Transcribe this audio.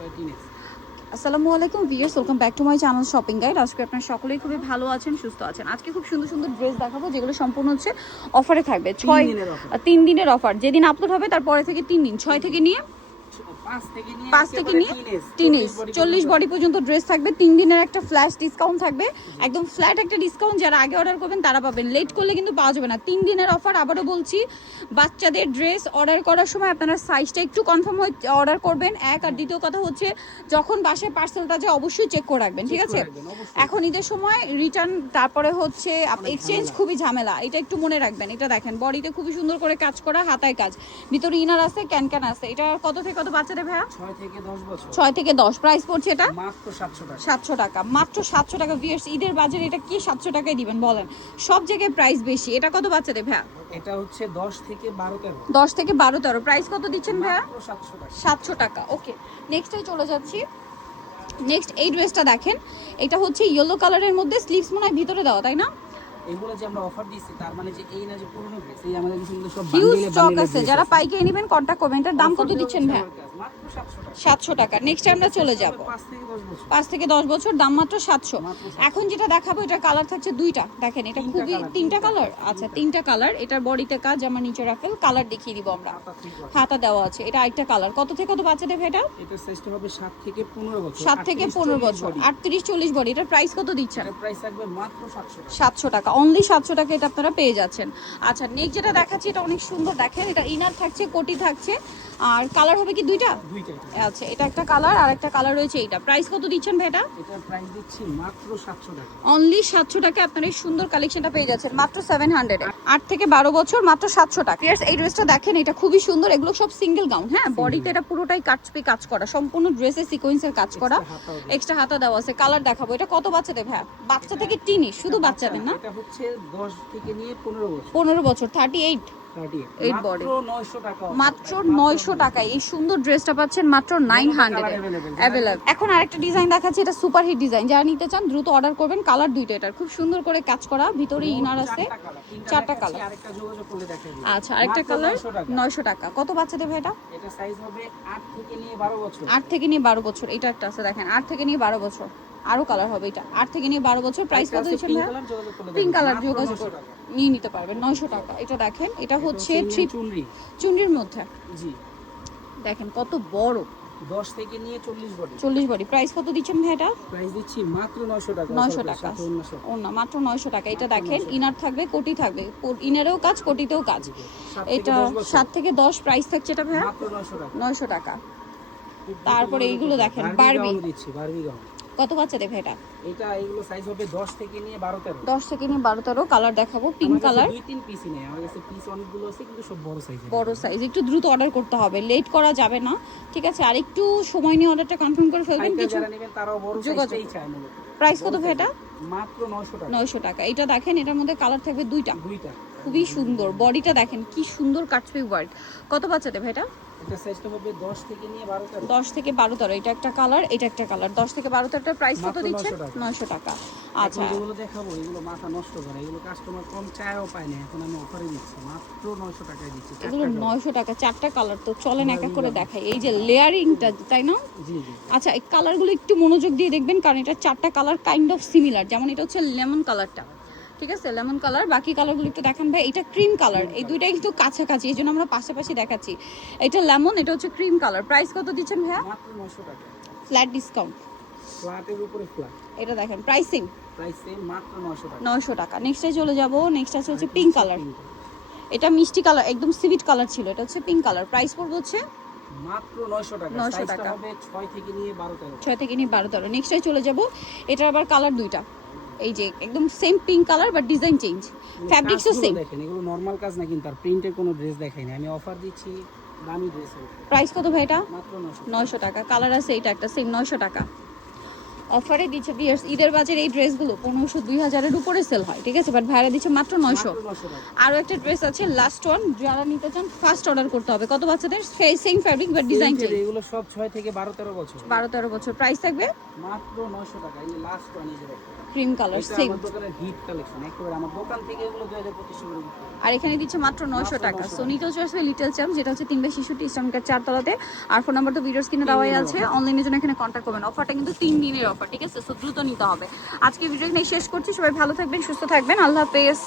আসসালামু আলাইকুম viewers, welcome back to my channel shopping guide. আজকে আপনারা সকলেই খুবই ভালো আছেন, সুস্থ আছেন। আজকে খুব সুন্দর সুন্দর ড্রেস দেখাবো যেগুলো সম্পূর্ণ হচ্ছে অফারে থাকবে। 3 দিনের অফার, যেদিন আপলোড হবে তারপরে থেকে 3 দিন, 6 থেকে নিয়ে 5 থেকে নিয়ে টিনেজ 40 বডি পর্যন্ত ড্রেস থাকবে। 3 দিনের একটা ফ্ল্যাশ ডিসকাউন্ট থাকবে, একদম ফ্ল্যাট একটা ডিসকাউন্ট। যারা আগে অর্ডার করবেন তারা পাবেন, লেট করলে কিন্তু পাওয়া যাবে না। 3 দিনের অফার। আবারও বলছি, বাচ্চাদের ড্রেস অর্ডার করার সময় আপনারা সাইজটা একটু কনফার্ম হয়ে অর্ডার করবেন। এক আর দ্বিতীয় কথা হচ্ছে, যখন বাসায় পার্সেলটা যায় অবশ্যই চেক করে রাখবেন, ঠিক আছে? এখন ঈদের সময় রিটার্ন, তারপরে হচ্ছে এক্সচেঞ্জ খুবই ঝামেলা, এটা একটু মনে রাখবেন। এটা দেখেন, বডিতে খুবই সুন্দর করে কাজ করা, হাতায় কাজ, ভিতরে ইনার আছে, ক্যান আছে। এটা কত থেকে কত বাচ্চাদের ভাইয়া? 6 থেকে 10। প্রাইস পড়ছে এটা মাত্র 700 টাকা। মাত্র 700 টাকা। ভিউয়ার্স, ঈদের বাজারে এটা কি 700 টাকায় দিবেন বলেন? সব জায়গায় প্রাইস বেশি। এটা কত বাচ্চাদের ভাইয়া? এটা হচ্ছে 10 থেকে 12 13। 10 থেকে 12 13। প্রাইস কত দিচ্ছেন ভাইয়া? 700 টাকা। ওকে, নেক্সটে চলে যাচ্ছি। নেক্সট এই ড্রেসটা দেখেন, এটা হচ্ছে ইয়েলো কালারের মধ্যে, স্লিভস মনে হয় ভিতরে দেওয়া, তাই না? এগুলো যে আমরা অফার দিচ্ছি তার মানে যে এই না যে পুরনো ড্রেস, এই আমাদের কিন্তু সব হিউজ বান্ডিলে স্টক আছে। যারা পাইকারি নেবেন কন্টাক্ট করবেন। এটার দাম কত দিচ্ছেন ভাইয়া? মাত্র 700 টাকা। নেক্সট আমরা চলে যাব 5 থেকে 10 বছর, দাম মাত্র 700। এখন যেটা দেখাবো, এটা কালার থাকছে দুইটা। দেখেন, এটা খুবই তিনটা কালার। আচ্ছা, তিনটা কালার। এটার বডিতে কাজ, আমার নিচে রাফেল। কালার দেখিয়ে দিব আমরা, হাতা দেওয়া আছে। এটা আরেকটা কালার। কত থেকে কত বাচ্চাদের ভাই এটা? এটা সাইজটা হবে 7 থেকে 15 বছর। 7 থেকে 15 বছর, 38 40 বডি। এটার প্রাইস কত দিচ্ছেন? এর প্রাইস থাকবে মাত্র 700 700 টাকা। অনলি 700 টাকা এটা আপনারা পেয়ে যাচ্ছেন। আচ্ছা, নেক্সট যেটা দেখাচ্ছি, এটা অনেক সুন্দর। দেখেন, এটা ইনার থাকছে, কোটি থাকছে, আর কালার হবে কি দুইটা? আচ্ছা, এটা একটা কালার আর একটা কালার রয়েছে। এইটা প্রাইস কত দিচ্ছেন ভাই এটা? এটার প্রাইস দিচ্ছি মাত্র 700 টাকা। অনলি 700 টাকা আপনারা এই সুন্দর কালেকশনটা পেয়ে যাচ্ছেন মাত্র 700 এ। 8 থেকে 12 বছর, মাত্র 700 টাকা। এই ড্রেসটা দেখেন, এটা খুবই সুন্দর। এগুলো সব সিঙ্গেল গাউন, হ্যাঁ? বডিতে এটা পুরোটাই কাজ করা, সম্পূর্ণ ড্রেসে সিকোয়েন্সের কাজ করা, এক্সট্রা হাতা দেওয়া আছে। কালার দেখাবো। এটা কত বাচ্চাদের ভাই? বাচ্চা থেকে টিনি, শুধু বাচ্চাদের না? এটা হচ্ছে 10 থেকে নিয়ে 15 বছর। 15 বছর, 38 বডি। মাত্র 900 টাকায় এই সুন্দর ড্রেসটা পাচ্ছেন মাত্র 900 অ্যাভেলেবল। এখন আরেকটা ডিজাইন দেখাচ্ছি, এটা সুপার হিট ডিজাইন। যারা নিতে চান দ্রুত অর্ডার করবেন। কালার দুইটা, এটার খুব সুন্দর করে কাজ করা, ভিতরে ইনার আছে, 4টা কালার। আচ্ছা, আরেকটা কালার 900 টাকা। কত বাচ্চাদের ভাই এটা? এটা সাইজ হবে 8 থেকে নিয়ে 12 বছর। 8 থেকে নিয়ে 12 বছর। এটা একটা আছে, দেখেন, 8 থেকে নিয়ে 12 বছর। আরো কালার হবে। এটা 8 থেকে নিয়ে 12 বছর। প্রাইস কত দিচ্ছেন ভাই? পিঙ্ক কালার যোগাযোগ করে নিয়ে নিতে পারবেন 900 টাকা। এটা দেখেন, এটা হচ্ছে চুনরির মধ্যে। জি, দেখেন কত বড়। 10 থেকে নিয়ে 40 বডি। প্রাইস কত দিচ্ছেন ভাই এটা? প্রাইস দিচ্ছি মাত্র 900 টাকা। 900 টাকা। ওনা মাত্র 900 টাকা। এটা দেখেন, ইনার থাকবে, কোটি থাকবে, ইনারেও কাজ, কোটিতেও কাজ। এটা 7 থেকে 10। প্রাইস থাকছে এটা ভাই মাত্র 900 টাকা। 900 টাকা। তারপরে এইগুলো দেখেন, বারবি গাউন। কত বাচ্চাদের ভাই এটা? এটা এগুলো সাইজ হবে 10 থেকে নিয়ে 12 13। 10 থেকে নিয়ে 12 13। কালার দেখাবো, পিঙ্ক কালার। 2-3 পিসই নেই আমার কাছে, পিস অনেকগুলো আছে কিন্তু সব বড় সাইজ। বড় সাইজ। একটু দ্রুত অর্ডার করতে হবে, লেট করা যাবে না, ঠিক আছে? আর একটু সময় নিয়ে অর্ডারটা কনফার্ম করে ফেলবেন। কিছু যারা নেবেন তারাও বড় সাইজটাই চায় মূলত। প্রাইস কত ভাই এটা? মাত্র 900 টাকা। 900 টাকা। এটা দেখেন, এটার মধ্যে কালার থাকবে দুইটা। খুবই সুন্দর। বডিটা দেখেন কি সুন্দর কাটছবি ওয়ার্ক। কত বাচ্চাদের ভাই এটা? এটা সাইজটা হবে 10 থেকে নিয়ে 12 13। 10 থেকে 12 13। এটা একটা কালার, এটা একটা কালার। 10 থেকে 12 13 প্রাইস কত দিচ্ছেন? 900 টাকা। আচ্ছা, এগুলো দেখাবো, এগুলো মাথা নষ্ট করে, এগুলো কাস্টমার কম চায়ও পায় না, এখন আমি অফারে দিচ্ছি মাত্র 900 টাকায় দিচ্ছি। এগুলো 900 টাকা, 4টা কালার। তো চলেন একা করে দেখাই। এই যে লেয়ারিংটা, তাই না? জি জি। আচ্ছা, এই কালারগুলো একটু মনোযোগ দিয়ে দেখবেন, কারণ এটা 4টা কালার কাইন্ড অফ সিমিলার। যেমন এটা হচ্ছে লেমন কালারটা, ঠিক আছে? Lemon colour. বাকি কালারগুলো একটু দেখান ভাই। এটা ক্রিম কালার। এই দুইটাই কিন্তু কাছাকাছি, এই জন্য আমরা পাশাপাশি দেখাচ্ছি। এটা লেমন, এটা হচ্ছে ক্রিম কালার। প্রাইস কত দিচ্ছেন ভাইয়া? মাত্র 900 টাকা। Flat discount. ফ্ল্যাটের উপরে ফ্ল্যাট। এটা দেখেন, প্রাইসিং মাত্র 900 টাকা। 900 টাকা। নেক্সটে চলে যাব। নেক্সট আছে হচ্ছে পিঙ্ক কালার। এটা মিষ্টি কালার, একদম সিভিট কালার ছিল। এটা হচ্ছে পিঙ্ক কালার। প্রাইস পড়বে হচ্ছে মাত্র 900 টাকা। 900 টাকা। হবে 6 থেকে নিয়ে 12 13। 6 থেকে নিয়ে 12 13। নেক্সটে চলে যাব। এটার আবার কালার দুইটা। এই যে একদম same pink colour, but design change. ফ্যাব্রিক্সও সেম। দেখেন, এগুলো নরমাল কাজ না, কিন্তু আর প্রিন্টের কোনো ড্রেস দেখাই না, আমি অফার দিচ্ছি দামি ড্রেস। প্রাইস কত ভাই এটা? মাত্র 900 টাকা। কালার আছে এটা একটা সেম, 900 টাকা অফারে দিচ্ছে। ভিউয়ার্স, ঈদের বাজারে এই ড্রেসগুলো 1500 2000 এর উপরে সেল হয়, ঠিক আছে? বাট ভাইরা দিচ্ছে মাত্র 900। আরও একটা ড্রেস আছে, লাস্ট ওয়ান। যারা নিতে চান ফার্স্ট অর্ডার করতে হবে। কত বাচ্চাদের? Same fabric but design change. এগুলো সব 6 থেকে 12 13 বছর। 12 13 বছর। প্রাইস থাকবে মাত্র 900 টাকা। এই লাস্ট ওয়ান। ক্রিম কালার এটা সেম। আমার দোকানের হিট কালেকশন, একেবারে আমার দোকান থেকে এগুলো 2200 করে বিক্রি করি। আর এখানে দিচ্ছে মাত্র 900 টাকা। 900 সো নিতে চলে আসবে লিটল চ্যাম্প, যেটা হচ্ছে 3/66 ইস্টার্নকার 4 তলাতে। আর ফোন নাম্বার তো ভিডিওর স্ক্রিনে দেওয়াই আছে, অনলাইনের জন্য এখানে কন্ট্যাক্ট করবেন। অফারটা কিন্তু 3 দিনের অফার, ঠিক আছে? সো দ্রুত নিতে হবে। আজকে ভিডিও এখানে শেষ করছি, সবাই ভালো থাকবেন, সুস্থ থাকবেন, আল্লাহ হাফেজ।